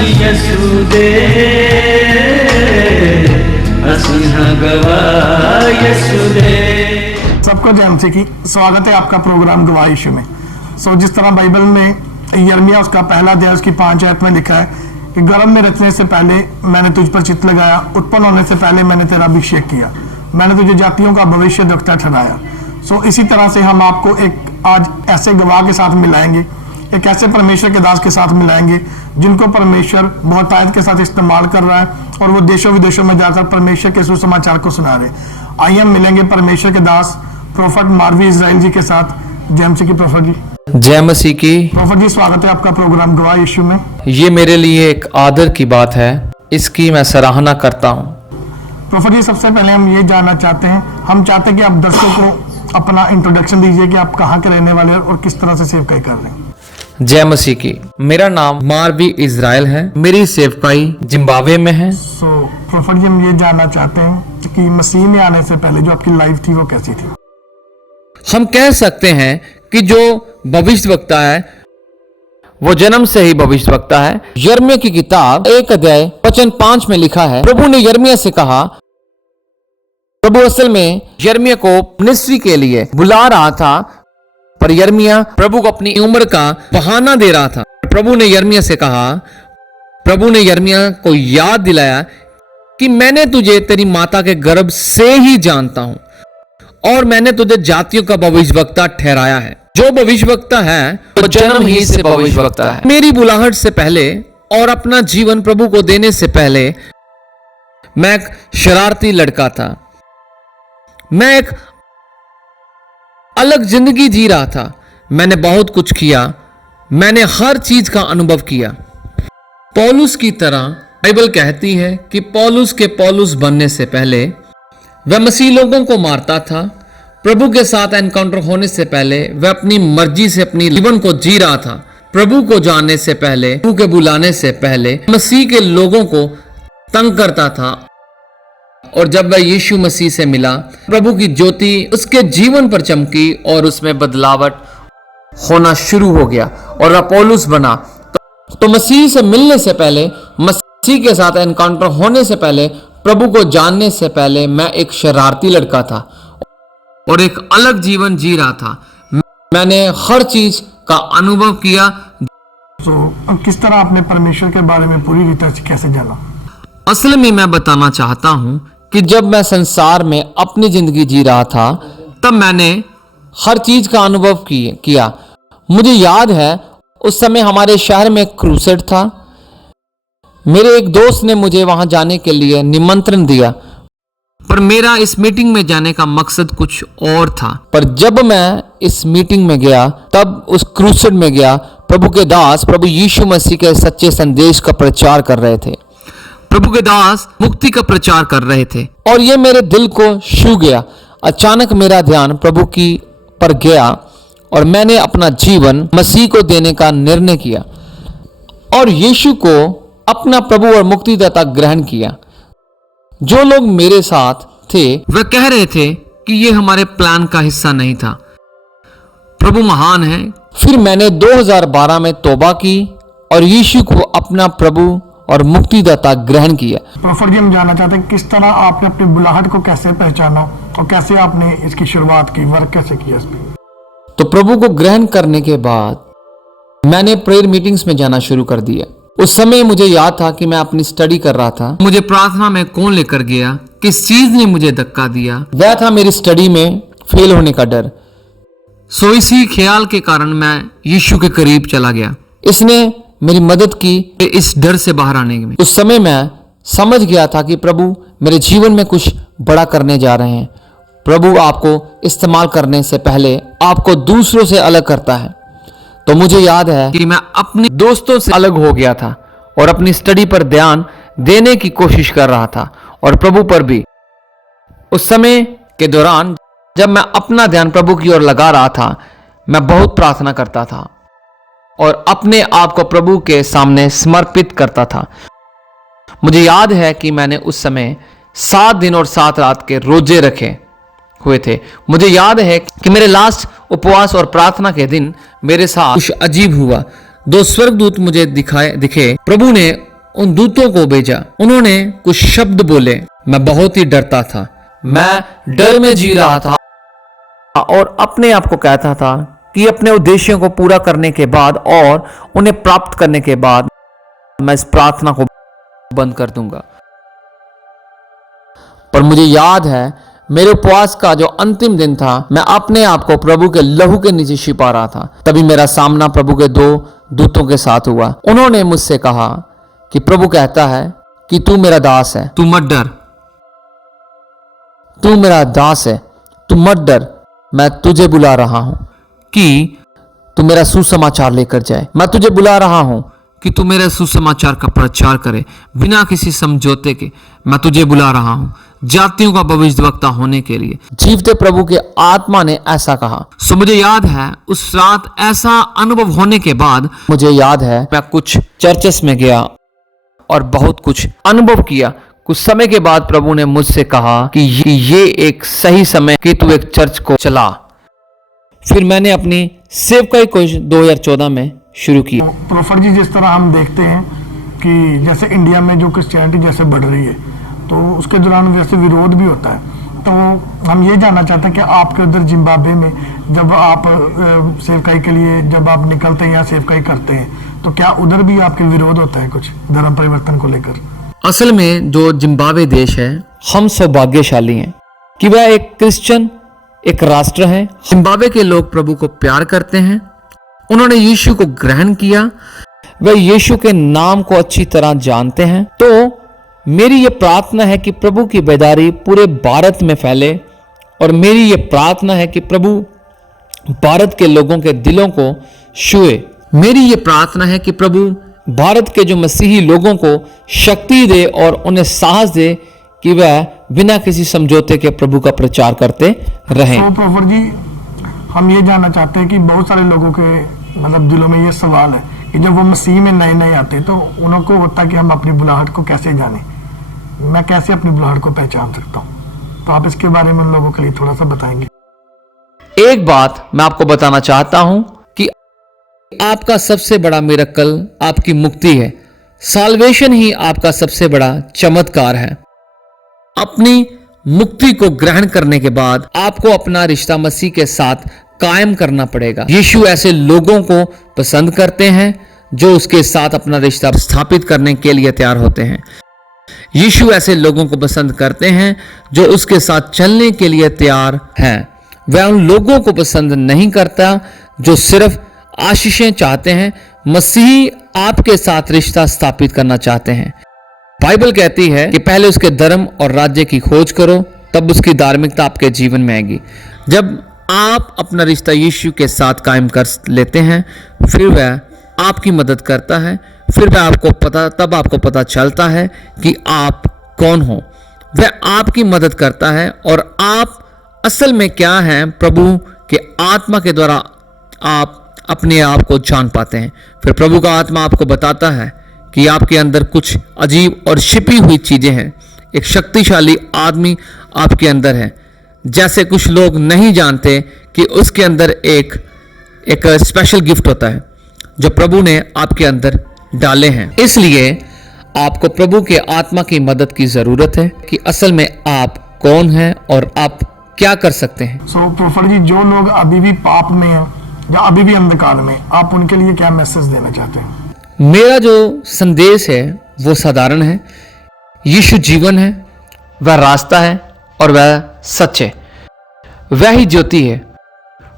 यसुदे यसुदे। सबको जय मसीह की। स्वागत है आपका प्रोग्राम गवाह यीशु में। जिस तरह बाइबल में यिर्मयाह उसका पहला अध्याय उसकी 5 आयत में लिखा है कि गर्भ में रचने से पहले मैंने तुझ पर चित्त लगाया, उत्पन्न होने से पहले मैंने तेरा अभिषेक किया, मैंने तुझे जातियों का भविष्यद्वक्ता ठहराया। इसी तरह से हम आपको एक आज ऐसे गवाह के साथ मिलाएंगे, एक ऐसे परमेश्वर के दास के साथ मिलाएंगे जिनको परमेश्वर बहुत आयत के साथ इस्तेमाल कर रहा है और वो देशों विदेशों में जाकर परमेश्वर के सुसमाचार को सुना रहे। आइए हम मिलेंगे परमेश्वर के दास प्रोफेट मार्वी इजराइल जी के साथ। जय मसीह की प्रोफेट जी। जय मसीह की। प्रोफेट जी स्वागत है आपका प्रोग्राम गवाह यीशु में। ये मेरे लिए एक आदर की बात है, इसकी मैं सराहना करता हूँ। प्रोफेट जी सबसे पहले हम ये जानना चाहते हैं, हम चाहते हैं कि आप दर्शकों को अपना इंट्रोडक्शन दीजिए कि आप कहाँ के रहने वाले हैं और किस तरह से सेवकाई कर रहे हैं। जय मसीह की। मेरा नाम मार्वी इजराइल है, मेरी सेवकाई जिम्बाब्वे में है। प्रोफेट जी हम ये जानना चाहते हैं कि मसीह में आने से पहले जो आपकी लाइफ थी वो कैसी थी। हम कह सकते हैं कि जो भविष्यवक्ता है वो जन्म से ही भविष्यवक्ता है। यिर्मयाह की किताब 1 अध्याय वचन 5 में लिखा है, प्रभु ने यिर्मयाह से कहा। प्रभु असल में यिर्मयाह को मिनिस्ट्री के लिए बुला रहा था, पर यिर्मयाह प्रभु को अपनी उम्र का बहाना दे रहा था। प्रभु ने यिर्मयाह से कहा, प्रभु ने यिर्मयाह को याद दिलाया कि मैंने तुझे तेरी माता के गर्भ से ही जानता हूं और मैंने तुझे जातियों का भविष्यवक्ता ठहराया है। जो भविष्यवक्ता है वो जन्म ही से भविष्यवक्ता है। मेरी बुलाहट से पहले और अपना जीवन प्रभु को देने से पहले मैं एक शरारती लड़का था। मैं एक अलग जिंदगी जी रहा था। मैंने बहुत कुछ किया, मैंने हर चीज का अनुभव किया। पौलुस की तरह बाइबल कहती है कि पौलुस के पौलुस बनने से पहले वह मसीह लोगों को मारता था। प्रभु के साथ एनकाउंटर होने से पहले वह अपनी मर्जी से अपनी जीवन को जी रहा था। प्रभु को जानने से पहले, प्रभु के बुलाने से पहले मसीह के लोगों को तंग करता था। और जब वह यीशु मसीह से मिला, प्रभु की ज्योति उसके जीवन पर चमकी और उसमें बदलावट होना शुरू हो गया और वह पौलुस बना। तो मसीह से मिलने से पहले, मसीह के साथ एनकाउंटर होने से पहले, प्रभु को जानने से पहले मैं एक शरारती लड़का था और एक अलग जीवन जी रहा था। मैंने हर चीज का अनुभव किया। किस तरह आपने परमेश्वर के बारे में पूरी रीति से कैसे जाना? असल में मैं बताना चाहता हूं कि जब मैं संसार में अपनी जिंदगी जी रहा था तब मैंने हर चीज का अनुभव किया। मुझे याद है उस समय हमारे शहर में एक क्रूसेड था। मेरे एक दोस्त ने मुझे वहां जाने के लिए निमंत्रण दिया, पर मेरा इस मीटिंग में जाने का मकसद कुछ और था। पर जब मैं इस मीटिंग में गया, तब उस क्रूसेड में गया, प्रभु के दास प्रभु यीशु मसीह के सच्चे संदेश का प्रचार कर रहे थे। प्रभु के दास मुक्ति का प्रचार कर रहे थे और यह मेरे दिल को छू गया। अचानक मेरा ध्यान प्रभु की पर गया और मैंने अपना जीवन मसीह को देने का निर्णय किया और यीशु को अपना प्रभु और मुक्तिदाता ग्रहण किया। जो लोग मेरे साथ थे वे कह रहे थे कि यह हमारे प्लान का हिस्सा नहीं था। प्रभु महान है। फिर मैंने 2012 में तौबा की और यीशु को अपना प्रभु और मुक्तिदाता ग्रहण किया। प्रोफेट जी हम जानना चाहते हैं किस तरह आपने अपनी बुलाहट को कैसे पहचाना और कैसे आपने इसकी शुरुआत की, वर्क कैसे किया इस पे? तो प्रभु को ग्रहण करने के बाद मैंने प्रेयर मीटिंग्स में जाना शुरू कर दिया। उस समय मुझे याद था कि मैं अपनी स्टडी कर रहा था। मुझे प्रार्थना में कौन लेकर गया, किस चीज ने मुझे धक्का दिया, वह था मेरी स्टडी में फेल होने का डर। इसी ख्याल के कारण मैं यीशु के करीब चला गया। इसने मेरी मदद की इस डर से बाहर आने में। उस समय मैं समझ गया था कि प्रभु मेरे जीवन में कुछ बड़ा करने जा रहे हैं। प्रभु आपको इस्तेमाल करने से पहले आपको दूसरों से अलग करता है। तो मुझे याद है कि मैं अपने दोस्तों से अलग हो गया था और अपनी स्टडी पर ध्यान देने की कोशिश कर रहा था और प्रभु पर भी। उस समय के दौरान जब मैं अपना ध्यान प्रभु की ओर लगा रहा था, मैं बहुत प्रार्थना करता था और अपने आप को प्रभु के सामने समर्पित करता था। मुझे याद है कि मैंने उस समय 7 दिन और 7 रात के रोजे रखे हुए थे। मुझे याद है कि मेरे लास्ट उपवास और प्रार्थना के दिन मेरे साथ कुछ अजीब हुआ। 2 स्वर्गदूत मुझे दिखे। प्रभु ने उन दूतों को भेजा। उन्होंने कुछ शब्द बोले। मैं बहुत ही डरता था। मैं डर में जी रहा था और अपने आप को कहता था कि अपने उद्देश्यों को पूरा करने के बाद और उन्हें प्राप्त करने के बाद मैं इस प्रार्थना को बंद कर दूंगा। पर मुझे याद है मेरे उपवास का जो अंतिम दिन था, मैं अपने आप को प्रभु के लहू के नीचे छिपा रहा था। तभी मेरा सामना प्रभु के 2 दूतों के साथ हुआ। उन्होंने मुझसे कहा कि प्रभु कहता है कि तू मेरा दास है, तू मत डर। तू मेरा दास है, तू मत डर। मैं तुझे बुला रहा हूं कि तू मेरा सुसमाचार लेकर जाए। मैं तुझे बुला रहा हूं कि तू मेरे सुसमाचार का प्रचार करे बिना किसी समझौते के। मैं तुझे बुला रहा हूं जातियों का भविष्यवक्ता होने के लिए। जीवते प्रभु के आत्मा ने ऐसा कहा। सो मुझे याद है उस रात ऐसा अनुभव होने के बाद मुझे याद है मैं कुछ चर्चेस में गया और बहुत कुछ अनुभव किया। कुछ समय के बाद प्रभु ने मुझसे कहा कि ये एक सही समय कि तू एक चर्च को चला। फिर मैंने अपनी सेवकाई को 2014 में शुरू की। प्रोफेसर जी, जिस तरह हम देखते हैं कि जैसे इंडिया में जो क्रिश्चियनिटी जैसे बढ़ रही है, तो उसके दौरान वैसे विरोध भी होता है। तो हम ये जानना चाहते हैं कि आपके उधर जिम्बाब्वे में जब आप सेवकाई के लिए जब आप निकलते हैं या सेवकाई करते हैं, तो क्या उधर भी आपके विरोध होता है कुछ धर्म परिवर्तन को लेकर? असल में जो जिम्बाब्वे देश है, हम सौभाग्यशाली हैं कि वह एक क्रिश्चियन एक राष्ट्र है। जिम्बाब्वे के लोग प्रभु को प्यार करते हैं। उन्होंने यीशु को ग्रहण किया। वह यीशु के नाम को अच्छी तरह जानते हैं। तो मेरी ये प्रार्थना है कि प्रभु की बेदारी पूरे भारत में फैले और मेरी ये प्रार्थना है कि प्रभु भारत के लोगों के दिलों को छुए। मेरी ये प्रार्थना है कि प्रभु भारत के जो मसीही लोगों को शक्ति दे और उन्हें साहस दे कि वह बिना किसी समझौते के प्रभु का प्रचार करते रहें। तो प्रोफेसर जी, हम ये जानना चाहते हैं कि बहुत सारे लोगों के मतलब दिलों में ये सवाल है कि जब वो मसीह में नए नए आते हैं तो उनको होता है कि हम अपनी बुलाहट को कैसे जाने, मैं कैसे अपनी बुलाहट को पहचान सकता हूँ? तो आप इसके बारे में उन लोगों के लिए थोड़ा सा बताएंगे। एक बात मैं आपको बताना चाहता हूं कि आपका सबसे बड़ा मिरेकल आपकी मुक्ति है। साल्वेशन ही आपका सबसे बड़ा चमत्कार है। अपनी मुक्ति को ग्रहण करने के बाद आपको अपना रिश्ता मसीह के साथ कायम करना पड़ेगा। यीशु ऐसे लोगों को पसंद करते हैं जो उसके साथ अपना रिश्ता स्थापित करने के लिए तैयार होते हैं। यीशु ऐसे लोगों को पसंद करते हैं जो उसके साथ चलने के लिए तैयार हैं। वह उन लोगों को पसंद नहीं करता जो सिर्फ आशीषें चाहते हैं। मसीह आपके साथ रिश्ता स्थापित करना चाहते हैं। बाइबल कहती है कि पहले उसके धर्म और राज्य की खोज करो, तब उसकी धार्मिकता आपके जीवन में आएगी। जब आप अपना रिश्ता यीशु के साथ कायम कर लेते हैं, फिर वह आपकी मदद करता है। फिर वह तब आपको पता चलता है कि आप कौन हो। वह आपकी मदद करता है और आप असल में क्या हैं, प्रभु के आत्मा के द्वारा आप अपने आप को जान पाते हैं। फिर प्रभु का आत्मा आपको बताता है कि आपके अंदर कुछ अजीब और छिपी हुई चीजें हैं। एक शक्तिशाली आदमी आपके अंदर है। जैसे कुछ लोग नहीं जानते कि उसके अंदर एक स्पेशल गिफ्ट होता है जो प्रभु ने आपके अंदर डाले हैं। इसलिए आपको प्रभु के आत्मा की मदद की जरूरत है कि असल में आप कौन हैं और आप क्या कर सकते हैं। प्रोफेसर जी, जो लोग अभी भी पाप में हैं या अभी भी अंधकार में, आप उनके लिए क्या मैसेज देना चाहते हैं? मेरा जो संदेश है वो साधारण है। यीशु जीवन है, वह रास्ता है और वह सच है, वह ही ज्योति है।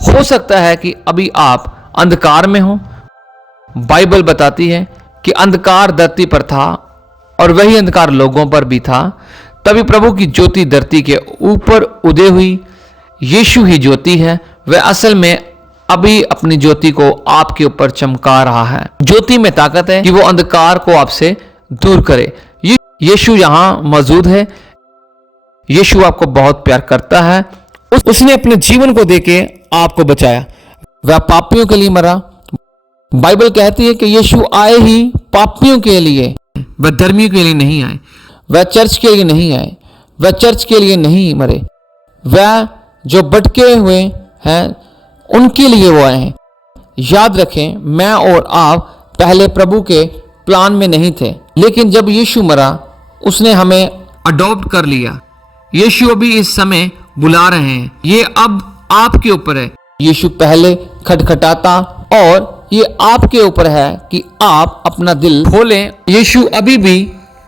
हो सकता है कि अभी आप अंधकार में हो। बाइबल बताती है कि अंधकार धरती पर था और वही अंधकार लोगों पर भी था। तभी प्रभु की ज्योति धरती के ऊपर उदय हुई। यीशु ही ज्योति है। वह असल में अभी अपनी ज्योति को आपके ऊपर चमका रहा है। ज्योति में ताकत है कि वो अंधकार को आपसे दूर करे। यीशु यहां मौजूद है। यीशु आपको बहुत प्यार करता है। उसने अपने जीवन को देके आपको बचाया। वह पापियों के लिए मरा। बाइबल कहती है कि यीशु आए ही पापियों के लिए, वह धर्मियों के लिए नहीं आए। वह चर्च के लिए नहीं आए। वह चर्च के लिए नहीं मरे। वह जो भटके हुए हैं उनके लिए वो आए हैं। याद रखें, मैं और आप पहले प्रभु के प्लान में नहीं थे, लेकिन जब यीशु मरा उसने हमें अडॉप्ट कर लिया। यीशु अभी इस समय बुला रहे हैं, ये अब आपके ऊपर है। यीशु पहले खटखटाता और ये आपके ऊपर है कि आप अपना दिल खोलें। यीशु अभी भी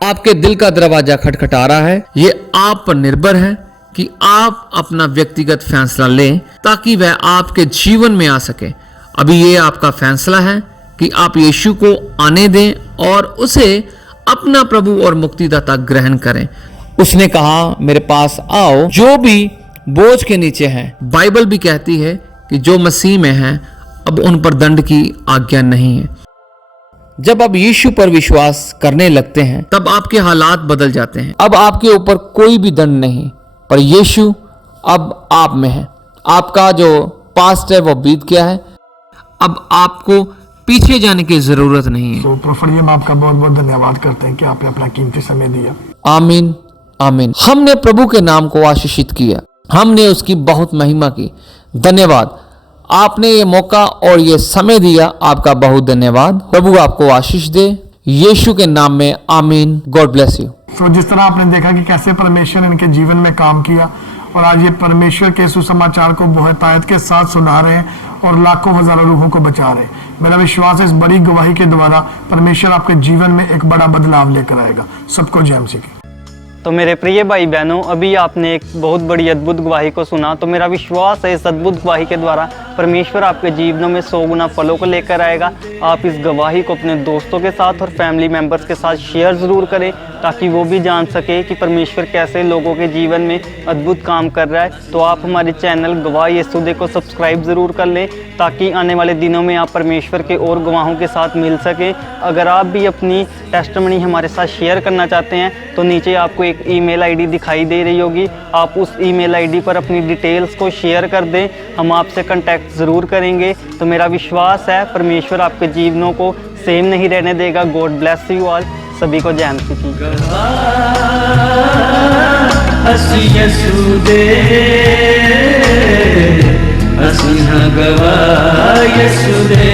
आपके दिल का दरवाजा खटखटा रहा है। ये आप पर निर्भर है कि आप अपना व्यक्तिगत फैसला लें ताकि वह आपके जीवन में आ सके। अभी ये आपका फैसला है कि आप यीशु को आने दें और उसे अपना प्रभु और मुक्तिदाता ग्रहण करें। उसने कहा, मेरे पास आओ जो भी बोझ के नीचे हैं। बाइबल भी कहती है कि जो मसीह में हैं अब उन पर दंड की आज्ञा नहीं है। जब आप यीशु पर विश्वास करने लगते हैं तब आपके हालात बदल जाते हैं। अब आपके ऊपर कोई भी दंड नहीं, पर यीशु अब आप में है। आपका जो पास्ट है वो बीत गया है, अब आपको पीछे जाने की जरूरत नहीं है। तो प्रोफेट जी, हम आपका बहुत बहुत धन्यवाद करते हैं कि आपने अपना कीमती समय दिया। आमीन आमीन। हमने प्रभु के नाम को आशीषित किया, हमने उसकी बहुत महिमा की। धन्यवाद, आपने ये मौका और ये समय दिया, आपका बहुत धन्यवाद। प्रभु आपको आशीष दे, यीशु के नाम में आमीन। God bless you. तो जिस तरह आपने देखा कि कैसे परमेश्वर इनके जीवन में काम किया और आज ये परमेश्वर के सुसमाचार को बहुतायत के साथ सुना रहे हैं और लाखों हजारों रूहों को बचा रहे हैं। मेरा विश्वास है इस बड़ी गवाही के द्वारा परमेश्वर आपके जीवन में एक बड़ा बदलाव लेकर आएगा। सबको जय मसीह की। तो मेरे प्रिय भाई बहनों, अभी आपने एक बहुत बड़ी अद्भुत गवाही को सुना। तो मेरा विश्वास है इस अद्भुत गवाही के द्वारा परमेश्वर आपके जीवनों में 100 गुना फलों को लेकर आएगा। आप इस गवाही को अपने दोस्तों के साथ और फैमिली मेम्बर्स के साथ शेयर ज़रूर करें ताकि वो भी जान सके कि परमेश्वर कैसे लोगों के जीवन में अद्भुत काम कर रहा है। तो आप हमारे चैनल गवाह यीशु को सब्सक्राइब ज़रूर कर लें ताकि आने वाले दिनों में आप परमेश्वर के और गवाहों के साथ मिल सकें। अगर आप भी अपनी टेस्टिमनी हमारे साथ शेयर करना चाहते हैं तो नीचे आपको एक ईमेल आईडी दिखाई दे रही होगी, आप उस ईमेल आईडी पर अपनी डिटेल्स को शेयर कर दें, हम आपसे कांटेक्ट ज़रूर करेंगे। तो मेरा विश्वास है परमेश्वर आपके जीवनों को सेम नहीं रहने देगा। God bless you all. सभी को जय मसीह की। गवाह यीशु दे